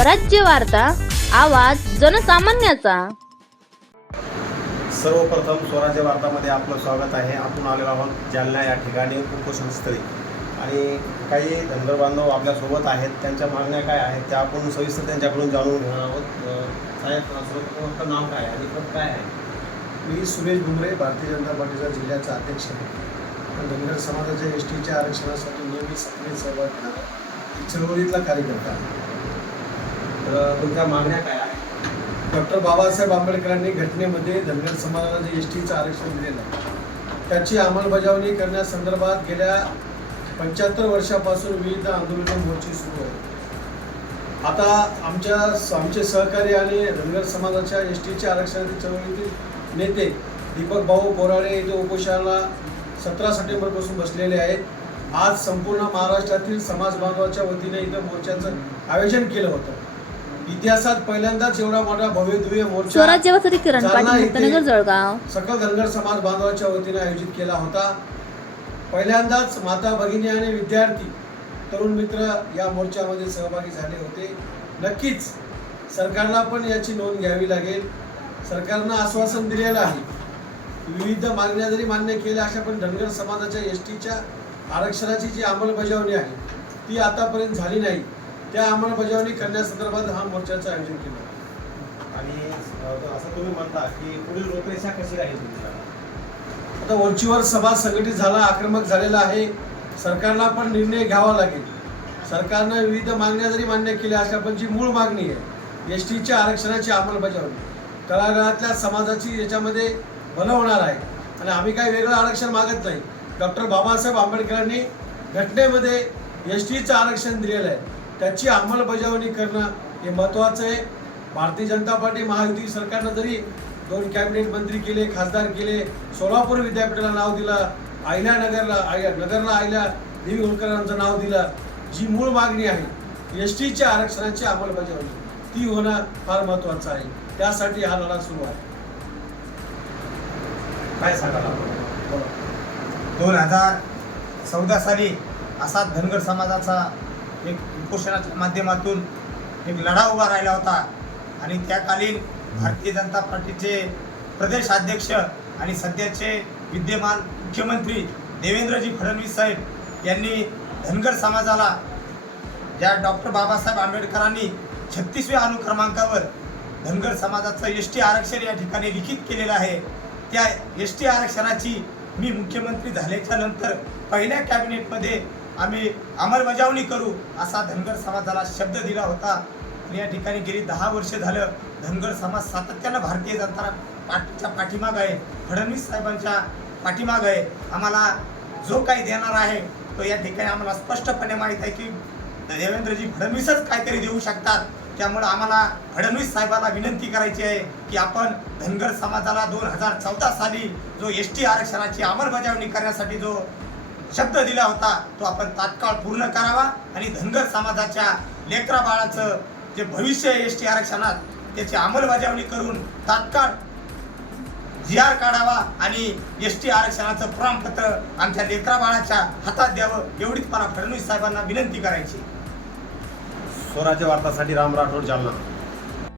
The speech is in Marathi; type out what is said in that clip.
स्वराज्य वार्ता आवाज जनसामान्याचा. सर्वप्रथम स्वराज्य वार्तामध्ये आपलं स्वागत आहे. आपण आलेलो आहोत जालना या ठिकाणी उपोषणस्थळी आणि काही धनगर बांधव आपल्यासोबत आहेत. त्यांच्या मागण्या काय आहेत त्या आपण सविस्तर त्यांच्याकडून जाणून घेणार आहोत. साहेब सर्वप्रथम नाव काय आहे आणि पद काय आहे? मी सुरेश भुमरे भारतीय जनता पार्टीचा जिल्ह्याचा अध्यक्ष. आहे पण धनगर समाजाच्या एस टीच्या आरक्षणासाठी नेहमी सक्रिय सहभाग चळवळीतला कार्यकर्ता. आहे तर तुमच्या मागण्या काय आहेत? डॉक्टर बाबासाहेब आंबेडकरांनी घटनेमध्ये धनगर समाजाला जे एस टीचं आरक्षण दिलेलं त्याची अंमलबजावणी करण्यासंदर्भात गेल्या पंच्याहत्तर वर्षापासून विविध आंदोलन मोर्चे सुरू आहेत. आता आमच्या आमचे सहकारी आणि धनगर समाजाच्या एस टीच्या आरक्षणातील चळवळीतील नेते दीपक भाऊ बोराडे इथे उपोषणाला सतरा सप्टेंबरपासून बसलेले आहेत. आज संपूर्ण महाराष्ट्रातील समाज बांधवाच्या वतीने इथं मोर्चाचं आयोजन केलं होतं. इतिहासात पहिल्यांदाच एवढा मोठा भव्यदिव्य मोर्चा स्वराज्य वसती किरण पाटील जळगाव. सकल धनगर समाज बांधवाच्या वतीने आयोजित केला होता. पहिल्यांदाच माता भगिनी आणि विद्यार्थी तरुण मित्र या मोर्चामध्ये सहभागी झाले होते. नक्कीच सरकारला पण याची नोंद घ्यावी लागेल. सरकारनं आश्वासन दिलेलं आहे. विविध मागण्या जरी मान्य केल्या अशा पण धनगर समाजाच्या एस टीच्या आरक्षणाची जी अंमलबजावणी आहे ती आतापर्यंत झाली नाही. त्या अंमलबजावणी करण्यासंदर्भात हा मोर्चाचं आयोजन केलं. आणि असं तुम्ही म्हणता की पुढील रूपरेषा कशी राहील तुमची? आता वरचीवर सभा संघटित झाला आक्रमक झालेला आहे. सरकारला पण निर्णय घ्यावा लागेल. सरकारनं विविध मागण्या जरी मान्य केल्या अशा पण जी मूळ मागणी आहे एस टीच्या आरक्षणाची अंमलबजावणी तळागाळातल्या समाजाची याच्यामध्ये भलं होणार आहे. आणि आम्ही काही वेगळं आरक्षण मागत नाही. डॉक्टर बाबासाहेब आंबेडकरांनी घटनेमध्ये एस टीचं आरक्षण दिलेलं आहे. त्याची अंमलबजावणी करणं हे महत्त्वाचं आहे. भारतीय जनता पार्टी महायुती सरकारनं जरी दोन कॅबिनेट मंत्री केले खासदार केले सोलापूर विद्यापीठाला नाव दिलं आयल्या नगरला आय नगरला आयल्या देवी होळकरांचं नाव दिलं जी मूळ मागणी आहे एस टीच्या आरक्षणाची अंमलबजावणी. ती होणं फार महत्त्वाचं आहे. त्यासाठी हा लढा सुरू आहे. काय सांगायला हो. दोन हजार चौदा साली असा धनगर समाजाचा एक उपोषणाच्या माध्यमातून एक लढा उभा राहिला होता. आणि त्याकालीन भारतीय जनता पार्टीचे प्रदेशाध्यक्ष आणि सध्याचे विद्यमान मुख्यमंत्री देवेंद्रजी फडणवीस साहेब यांनी धनगर समाजाला ज्या डॉक्टर बाबासाहेब आंबेडकरांनी छत्तीसव्या अनुक्रमांकावर धनगर समाजाचं एस टी आरक्षण या ठिकाणी लिखित केलेलं आहे त्या एस टी आरक्षणाची मी मुख्यमंत्री झाल्याच्यानंतर पहिल्या कॅबिनेटमध्ये आम्ही अंमलबजावणी करू असा धनगर समाजाला शब्द दिला होता. आणि या ठिकाणी गेली दहा वर्ष झालं धनगर समाज सातत्यानं भारतीय जनता पाठच्या पाठीमाग आहे. फडणवीस साहेबांच्या पाठीमाग आहे. आम्हाला जो काही देणार आहे तो या ठिकाणी आम्हाला स्पष्टपणे माहीत आहे की देवेंद्रजी फडणवीसच काहीतरी देऊ शकतात. त्यामुळे आम्हाला फडणवीस साहेबाला विनंती करायची आहे की आपण धनगर समाजाला दोन हजार चौदा साली जो एस टी आरक्षणाची अंमलबजावणी करण्यासाठी जो शब्द दिला होता तो आपण तात्काळ पूर्ण करावा आणि धनगर समाजाच्या लेकरा बाळाचं जे भविष्य एस टी आरक्षणात त्याची अंमलबजावणी करून तात्काळ जी आर काढावा आणि एस टी आरक्षणाचं प्रमाणपत्र आमच्या लेकरा बाळाच्या हातात द्यावं एवढीच मला फडणवीस साहेबांना विनंती करायची. स्वराज्य वार्तासाठी राम राठोड जालना.